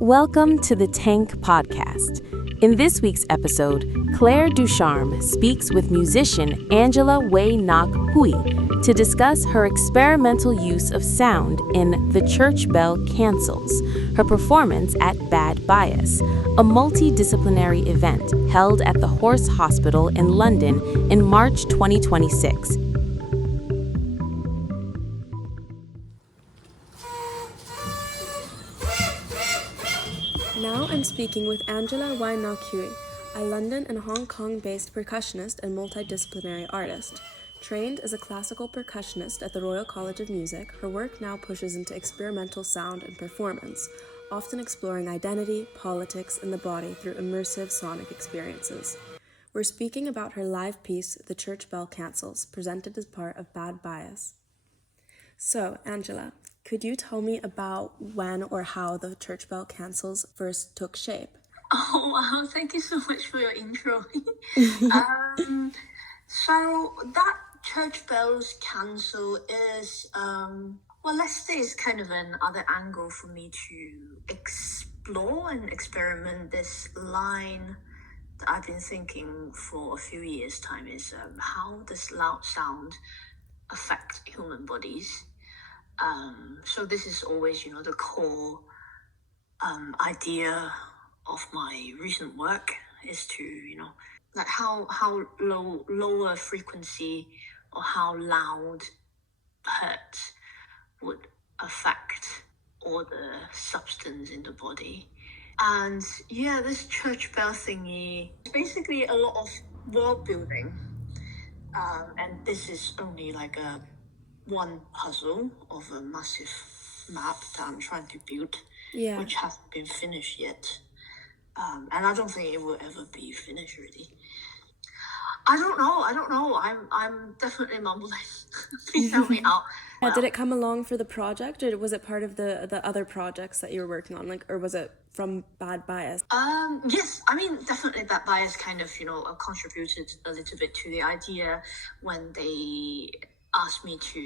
Welcome to the Tank Podcast. In this week's episode, Claire Ducharme speaks with musician Angela Wai Nok Hui to discuss her experimental use of sound in The Church Bell Cancels, her performance at Bad Bias, a multidisciplinary event held at the Horse Hospital in London in March 2026. Now I'm speaking with Angela Wai Nok Hui, a London and Hong Kong-based percussionist and multidisciplinary artist. Trained as a classical percussionist at the Royal College of Music, her work now pushes into experimental sound and performance, often exploring identity, politics, and the body through immersive sonic experiences. We're speaking about her live piece, The Church Bell Cancels, presented as part of Bad Bias. So, Angela, could you tell me about when or how the Church Bell Cancels first took shape? Oh, wow. Thank you so much for your intro. So that Church Bells Cancel is, let's say it's kind of another angle for me to explore and experiment this line that I've been thinking for a few years' time is how does loud sound affect human bodies? So this is always, the core idea of my recent work is to, like how lower frequency or how loud hertz would affect all the substance in the body. And yeah, this church bell thingy is basically a lot of world building. And this is only like one puzzle of a massive map that I'm trying to build, which hasn't been finished yet. And I don't think it will ever be finished really. I don't know. I'm definitely mumbling. Please help me out. Did it come along for the project, or was it part of the other projects that you were working on, or was it from Bad Bias? Yes, I mean definitely Bad Bias kind of contributed a little bit to the idea when they asked me to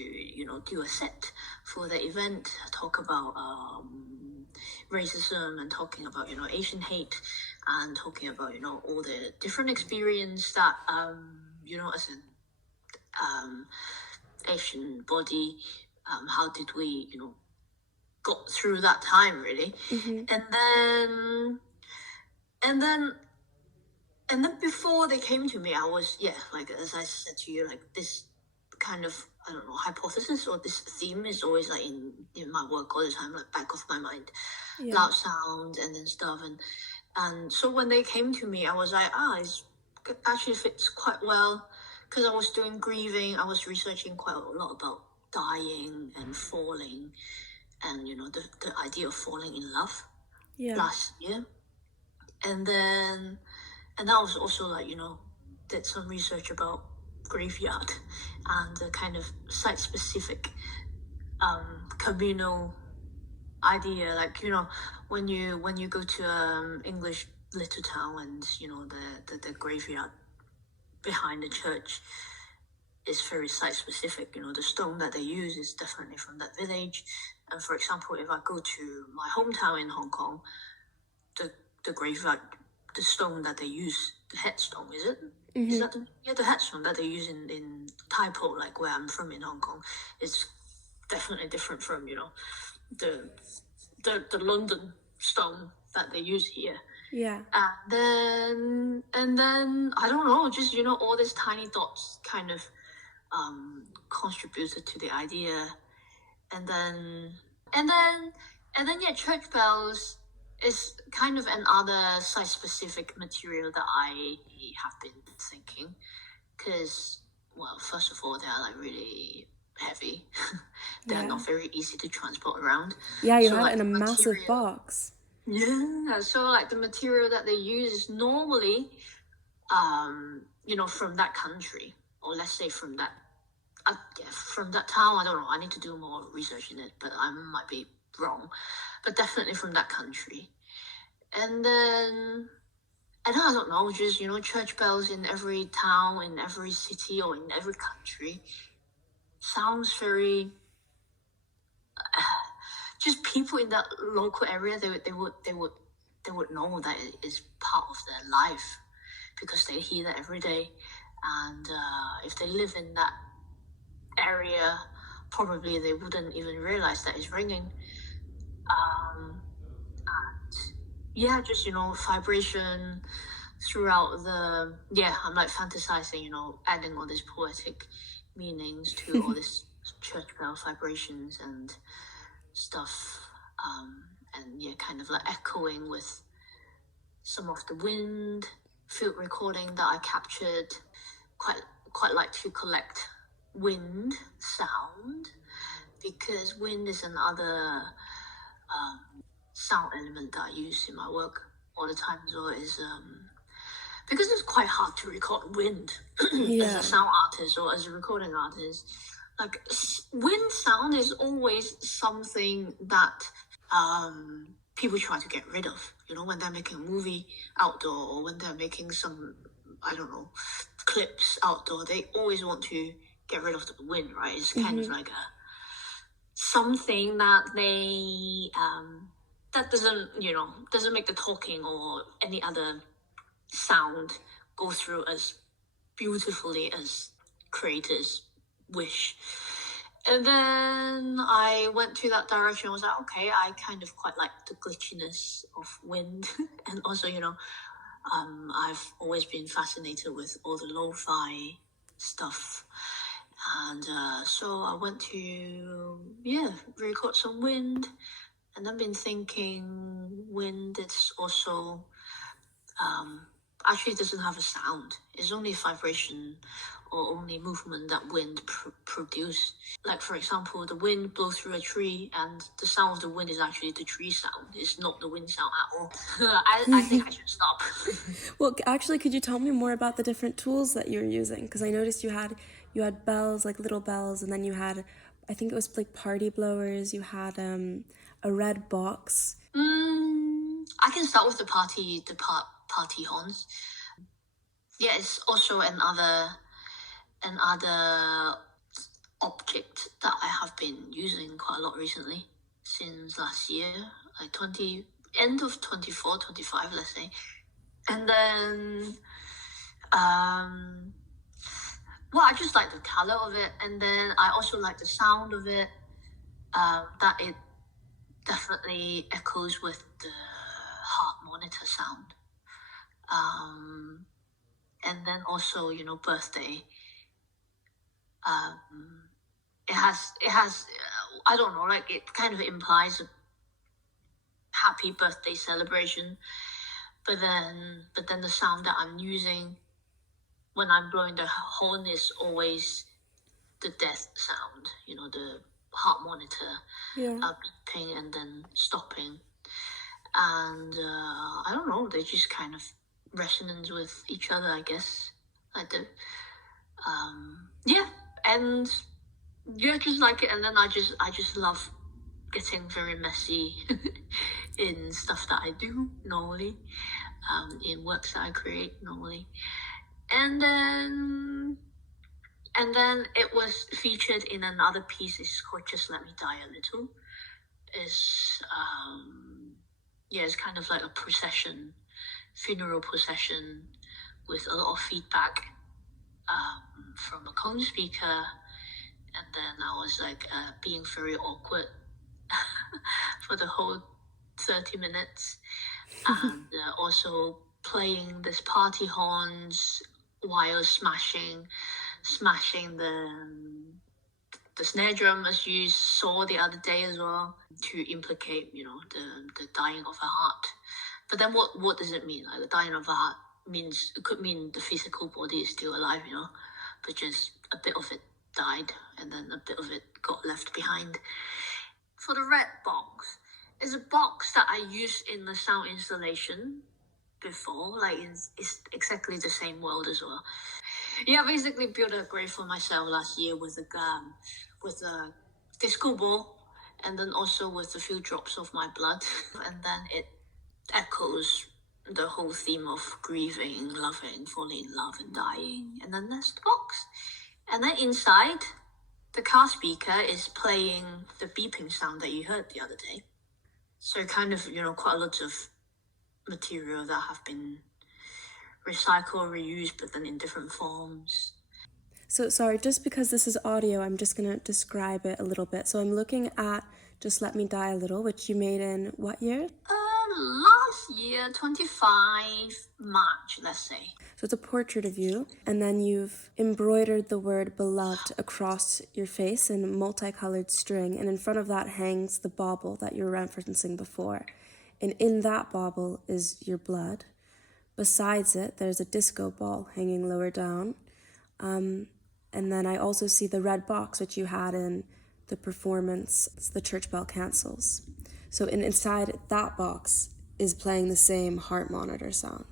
do a set for the event, talk about racism and talking about Asian hate and talking about all the different experience that as an Asian body, how did we got through that time really. And then before they came to me, I was like as I said to you, like this kind of hypothesis or this theme is always like in my work all the time, like back of my mind. Loud sound and then stuff, and so when they came to me I was like it actually fits quite well because I was doing grieving. I was researching quite a lot about dying and falling and the idea of falling in love last year, and I was also like did some research about graveyard and the kind of site-specific communal idea, like when you go to English little town and the graveyard behind the church is very site-specific. The stone that they use is definitely from that village. And for example, if I go to my hometown in Hong Kong, the graveyard, the stone that they use, the headstone, is it? Mm-hmm. Is that the headstone that they use in Tai Po, like where I'm from in Hong Kong, is definitely different from the London stone that they use here. Yeah. And then I don't know, just all these tiny dots kind of contributed to the idea, and then church bells is kind of another site-specific material that I have been thinking, because, well, first of all, they are like really heavy. They're not very easy to transport around. Yeah, you have it in a massive box. Yeah, so like the material that they use is normally, from that country, or let's say from that town. I don't know. I need to do more research in it, but I might be wrong. But definitely from that country. And then, I don't know, just, church bells in every town, in every city, or in every country sounds very just people in that local area, they would know that it is part of their life because they hear that every day. And if they live in that area, probably they wouldn't even realize that it's ringing. And yeah, just, vibration throughout I'm like fantasizing, adding all these poetic meanings to all these church bell vibrations and stuff. And yeah, kind of like echoing with some of the wind field recording that I captured. Quite like to collect wind sound because wind is another sound element that I use in my work all the time as well. Is because it's quite hard to record wind as a sound artist or as a recording artist. Like wind sound is always something that people try to get rid of. When they're making a movie outdoor or when they're making some, I don't know, clips outdoor, they always want to get rid of the wind, right? It's kind of like something that they that doesn't make the talking or any other sound go through as beautifully as creators wish. And then I went to that direction. I was like, okay, I kind of quite like the glitchiness of wind. And also, I've always been fascinated with all the lo-fi stuff. And so I went to, record some wind. And I've been thinking wind is also, actually doesn't have a sound. It's only vibration or only movement that wind produce. Like, for example, the wind blows through a tree and the sound of the wind is actually the tree sound. It's not the wind sound at all. I think I should stop. Well, actually, could you tell me more about the different tools that you're using? Because I noticed you had bells, like little bells, and then you had, I think it was like party blowers. You had a red box. I can start with the party horns. Yeah, it's also another object that I have been using quite a lot recently since last year, like end of 24, 25, let's say. And then, I just like the color of it, and then I also like the sound of it, that it definitely echoes with the heart monitor sound. And then also, birthday. It has, I don't know, like it kind of implies a happy birthday celebration. But then the sound that I'm using when I'm blowing the horn is always the death sound, the heart monitor beeping and then stopping. And I don't know, they just kind of resonance with each other, I guess. Like the and just like it. And then I just love getting very messy in stuff that I do normally, in works that I create normally. And then it was featured in another piece. It's called Just Let Me Die a Little. It's it's kind of like a funeral procession with a lot of feedback from a cone speaker. And then I was like being very awkward for the whole 30 minutes. And also playing this party horns while smashing the snare drum, as you saw the other day as well, to implicate, the dying of a heart. But then what does it mean? Like the dying of a heart it could mean the physical body is still alive, but just a bit of it died and then a bit of it got left behind. For the red box, it's a box that I used in the sound installation before, like it's exactly the same world as well. Yeah, I basically built a grave for myself last year with a disco ball, and then also with a few drops of my blood, and then it echoes the whole theme of grieving, loving, falling in love, and dying. And then there's the box, and then inside the car speaker is playing the beeping sound that you heard the other day. So kind of, quite a lot of material that have been recycled or reused, but then in different forms. So sorry, just because this is audio, I'm just going to describe it a little bit. So I'm looking at Just Let Me Die a Little, which you made in what year? Last year, 25 March, let's say. So it's a portrait of you, and then you've embroidered the word beloved across your face in multicolored string, and in front of that hangs the bauble that you were referencing before. And in that bauble is your blood. Besides it, there's a disco ball hanging lower down. And then I also see the red box which you had in the performance, it's the Church Bell Cancels. So inside that box is playing the same heart monitor sound.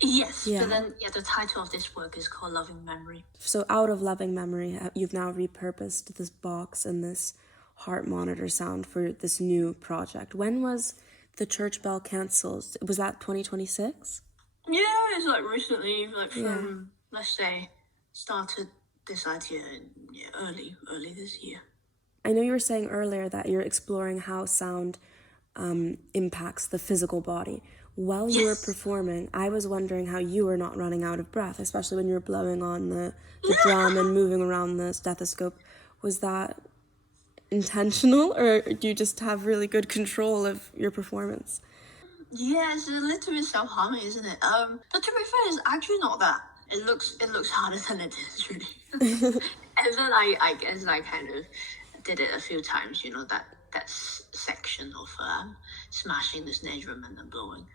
Yes, but then the title of this work is called Loving Memory. So out of Loving Memory, you've now repurposed this box and this heart monitor sound for this new project. When was the Church Bell Cancels? Was that 2026? Yeah, it's recently, from, let's say, started this idea early this year. I know you were saying earlier that you're exploring how sound impacts the physical body. While you were performing, I was wondering how you were not running out of breath, especially when you were blowing on the drum and moving around the stethoscope. Was that intentional, or do you just have really good control of your performance? Yeah, it's a little bit self-harming, isn't it? But to be fair, it's actually not that. It looks harder than it is, really. And then I guess I kind of did it a few times, that section of smashing the snare drum and then blowing.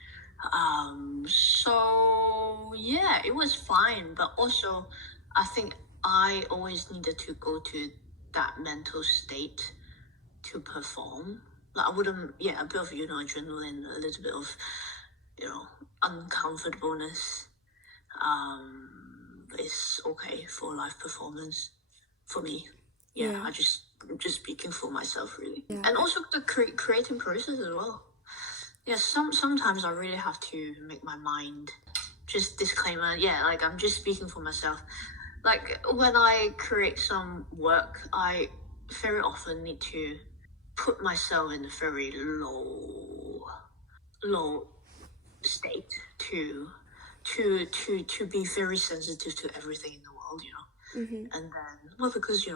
So yeah, it was fine, but also I think I always needed to go to that mental state to perform. I wouldn't, a bit of, adrenaline, a little bit of, uncomfortableness. It's okay for live performance for me. I'm just speaking for myself, really. And also the creating process as well. Sometimes I really have to make my mind, just disclaimer, I'm just speaking for myself. When I create some work, I very often need to put myself in a very low state to be very sensitive to everything in the world, And then, because,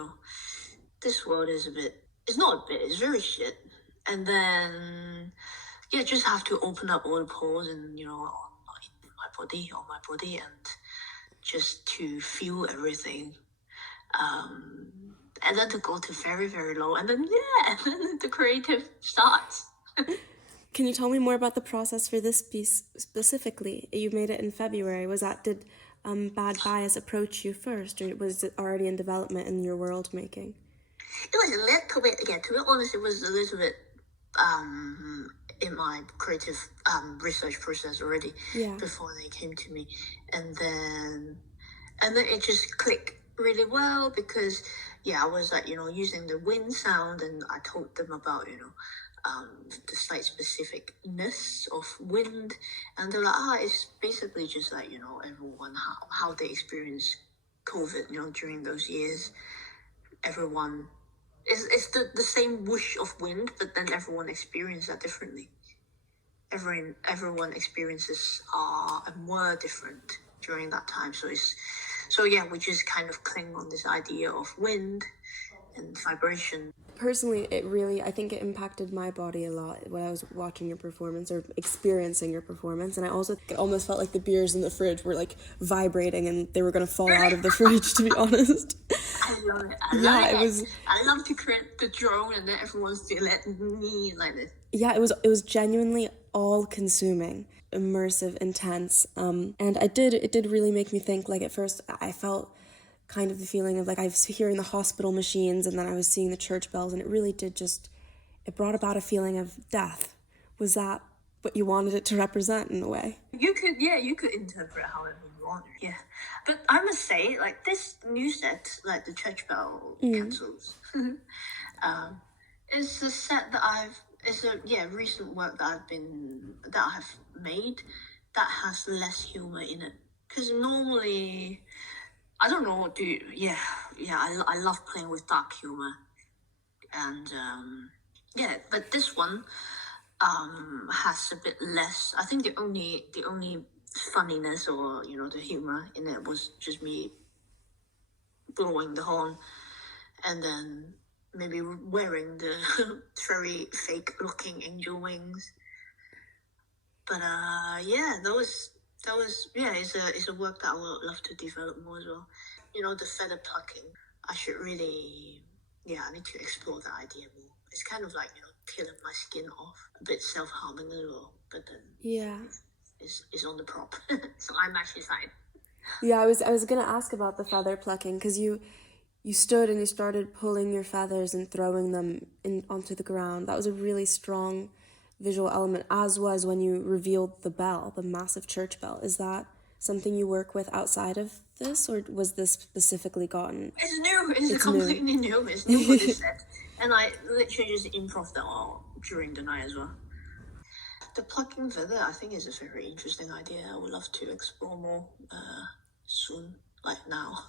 this world is it's very shit. And then, just have to open up all the pores and, on my body, and just to feel everything. And then to go to very, very low, and then, and then the creative starts. Can you tell me more about the process for this piece specifically? You made it in February. Did Bad Bias approach you first, or was it already in development in your world making? It was a little bit, to be honest, it was a little bit in my creative research process already before they came to me. And then it just clicked really well because, I was using the wind sound, and I told them about, the slight specificness of wind, and they're like, it's basically just everyone, how they experience COVID, during those years. Everyone, it's the same whoosh of wind, but then everyone experiences that differently. Everyone experiences are and were different during that time. So we just kind of cling on this idea of wind and vibration. Personally, I think it impacted my body a lot when I was watching your performance or experiencing your performance. And I also almost felt like the beers in the fridge were vibrating and they were going to fall out of the fridge, to be honest. I love it. I love to create the drone and then everyone's still at me like this. Yeah, it was genuinely all-consuming, immersive, intense. And it did really make me think. At first, I felt kind of the feeling of I was hearing the hospital machines, and then I was seeing the church bells, and it really did it brought about a feeling of death. Was that what you wanted it to represent in a way? You could interpret however you want. Yeah. But I must say, this new set, the church bell cancels, is a set that it's a recent work that I have made that has less humor in it. Because normally I don't know, I love playing with dark humor. And but this one has a bit less. I think the only funniness or the humor in it was just me blowing the horn and then maybe wearing the very fake looking angel wings. But it's a work that I would love to develop more as well. The feather plucking. I should really, I need to explore that idea more. It's kind of like peeling my skin off, a bit self-harming as well. But then Yeah. it's on the prop, so I'm actually fine. Yeah, I was gonna ask about the feather plucking, because you stood and you started pulling your feathers and throwing them onto the ground. That was a really strong visual element, as was when you revealed the bell, the massive church bell. Is that something you work with outside of this, or was this specifically gotten? It's new. It's completely new. It's new for this set, and I literally just improv that all during the night as well. The plucking feather, I think, is a very interesting idea. I would love to explore more soon, like now.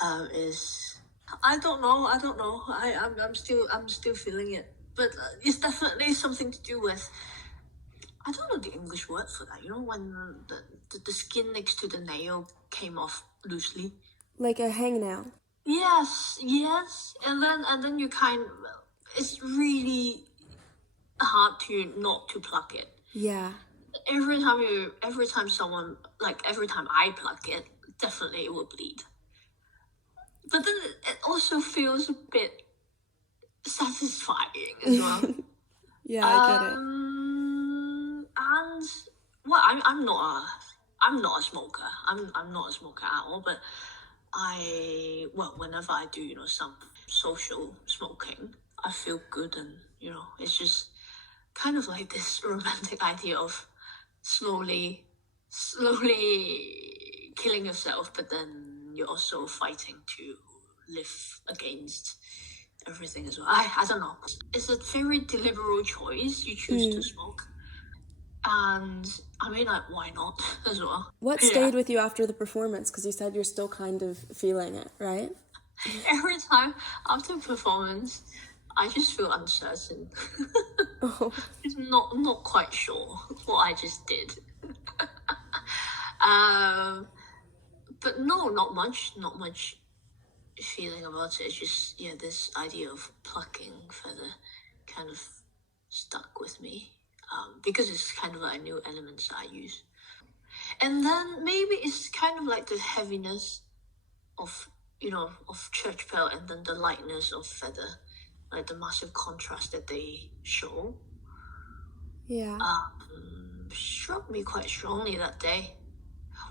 I don't know. I'm still feeling it, but it's definitely something to do with. I don't know the English word for that. When the skin next to the nail came off loosely. Like a hangnail. Yes, and then it's really hard to not to pluck it. Yeah. Every time I pluck it, definitely it will bleed. But then it also feels a bit satisfying as well. Yeah, I get it. And well, I'm not a smoker. I'm not a smoker at all. But whenever I do some social smoking, I feel good, and it's just kind of like this romantic idea of slowly killing yourself, but then you're also fighting to live against everything as well. I don't know. It's a very deliberate choice. You choose to smoke. And I mean, like, why not as well? What stayed with you after the performance? Because you said you're still kind of feeling it, right? Every time after performance, I just feel uncertain. Oh. It's not quite sure what I just did. But no, not much feeling about it. It's just this idea of plucking feather kind of stuck with me, because it's kind of like new elements that I use. And then maybe it's kind of like the heaviness of church bell, and then the lightness of feather, like the massive contrast that they show. Yeah. Struck me quite strongly that day.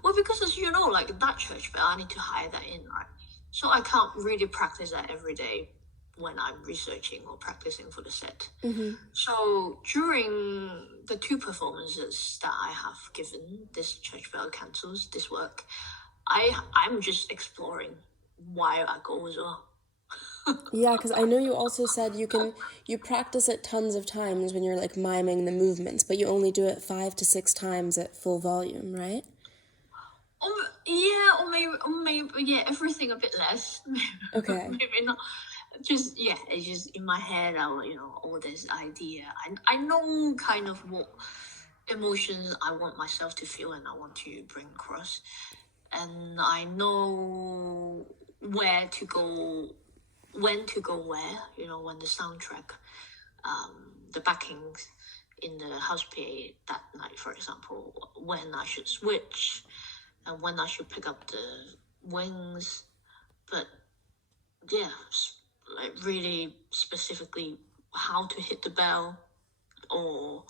Well, because as you know, like that church bell, I need to hire that in, right? So I can't really practice that every day when I'm researching or practicing for the set. Mm-hmm. So during the 2 performances that I have given, this church bell cancels this work, I'm just exploring why I go as well. Yeah, because I know you also said you practice it tons of times when you're like miming the movements, but you only do it 5 to 6 times at full volume, right? Or maybe everything a bit less. Okay. Maybe not. It's just in my head. All this idea. I know kind of what emotions I want myself to feel and I want to bring across, and I know where to go, when to go where. When the soundtrack, the backings in the house PA that night, for example, when I should switch and when I should pick up the wings. But like really specifically how to hit the bell or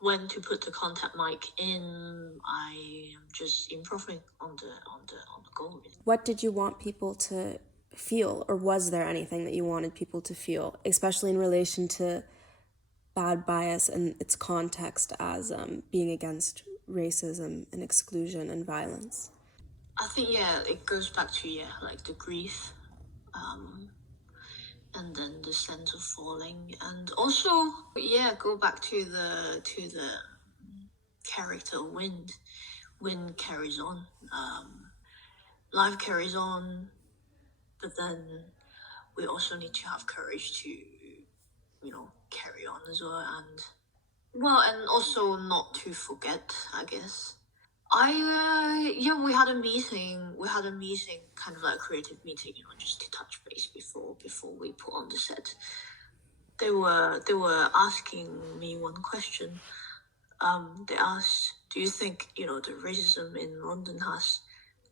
when to put the contact mic in, I am just improving on the go. What did you want people to feel, or was there anything that you wanted people to feel, especially in relation to bad bias and its context as being against racism and exclusion and violence? I think it goes back to like the grief, and then the sense of falling, and also go back to the character Wind. Wind carries on. life carries on, but then we also need to have courage to, carry on as well, and also not to forget, I guess. We had a meeting. We had a meeting, kind of like a creative meeting, just to touch base before we put on the set. They were asking me one question. They asked, "Do you think the racism in London has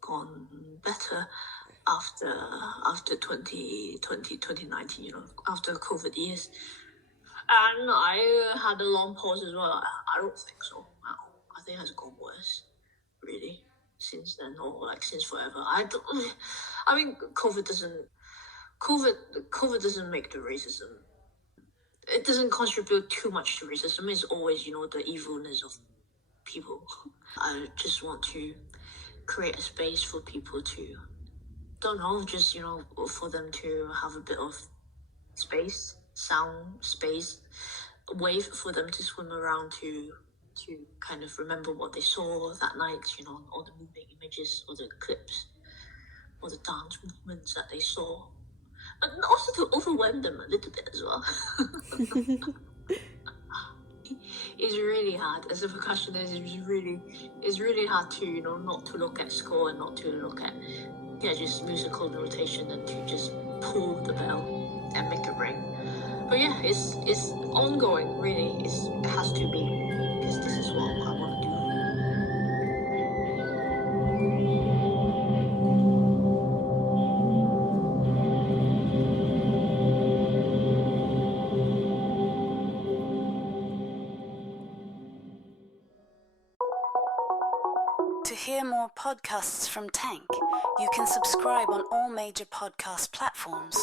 gone better after 2020, 2019? After COVID years?" And I had a long pause as well. I don't think so. I think it has gone worse, really, since then, or like since forever. I mean, COVID doesn't make the racism. It doesn't contribute too much to racism. It's always, the evilness of people. I just want to create a space for people to, don't know, just, for them to have a bit of space, sound space, a wave for them to swim around to kind of remember what they saw that night, all the moving images, or the clips, or the dance movements that they saw. But also to overwhelm them a little bit as well. It's really hard as a percussionist. It's really hard to not to look at score and not to look at just musical notation and to just pull the bell and make it ring. But yeah, it's ongoing. Really, it has to be, because this is what I want to do. To hear more podcasts from Tank, you can subscribe on all major podcast platforms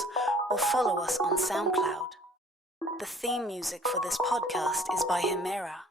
or follow us on SoundCloud. The theme music for this podcast is by Himera.